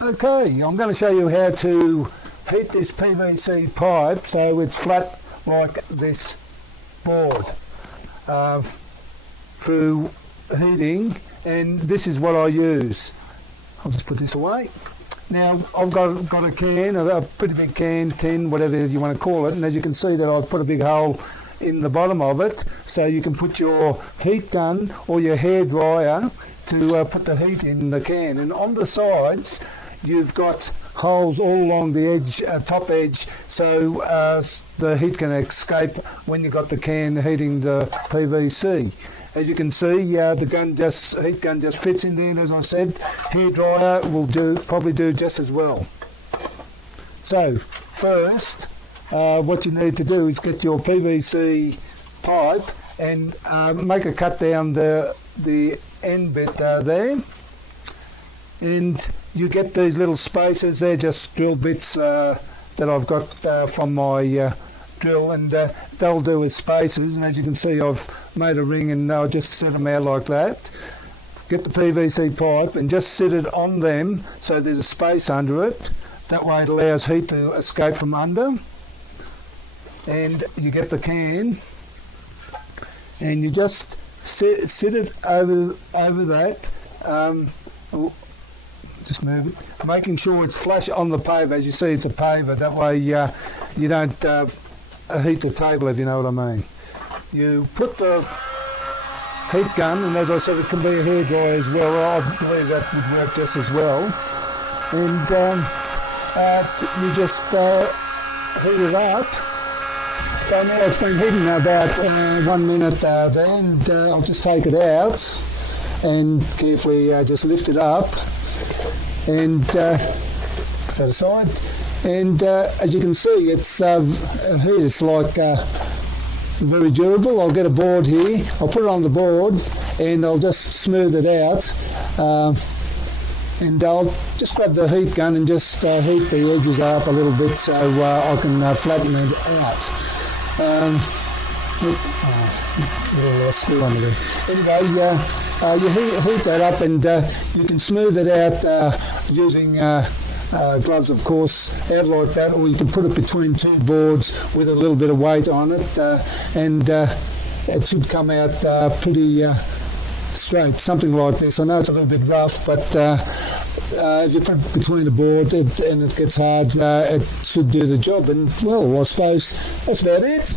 Okay, I'm going to show you how to heat this PVC pipe so it's flat like this board through heating, and this is what I use. I'll just put this away. Now I've got a can, a pretty big can, tin, whatever you want to call it, and as you can see that I've put a big hole in the bottom of it so you can put your heat gun or your hair dryer to put the heat in the can. And on the sides you've got holes all along the edge, top edge, so the heat can escape when you've got the can heating the PVC. As you can see, the heat gun just fits in there, and as I said, hair dryer will probably do just as well. So first, what you need to do is get your PVC pipe and make a cut down the end bit there, and you get these little spacers. They're just drill bits that I've got from my drill, and they'll do as spacers, and as you can see I've made a ring and I'll just set them out like that. Get the PVC pipe and just sit it on them so there's a space under it. That way it allows heat to escape from under. And you get the can and you just sit it over that, just move it, making sure it's flush on the paver. As you see, it's a paver, that way you don't heat the table, if you know what I mean. You put the heat gun, and as I said, it can be a hairdryer as well. I believe that would work just as well. And you just heat it up. So now it's been heating about 1 minute there, and I'll just take it out and carefully just lift it up and put that aside. And as you can see, it's like very durable. I'll get a board here, I'll put it on the board and I'll just smooth it out, and I'll just grab the heat gun and just heat the edges up a little bit so I can flatten it out. A little less full under there. Anyway, you heat that up, and you can smooth it out using gloves, of course, out like that, or you can put it between two boards with a little bit of weight on it, and it should come out pretty straight, something like this. I know it's a little bit rough, but if you put it between the board and it gets hard, it should do the job. And well, I suppose that's about it.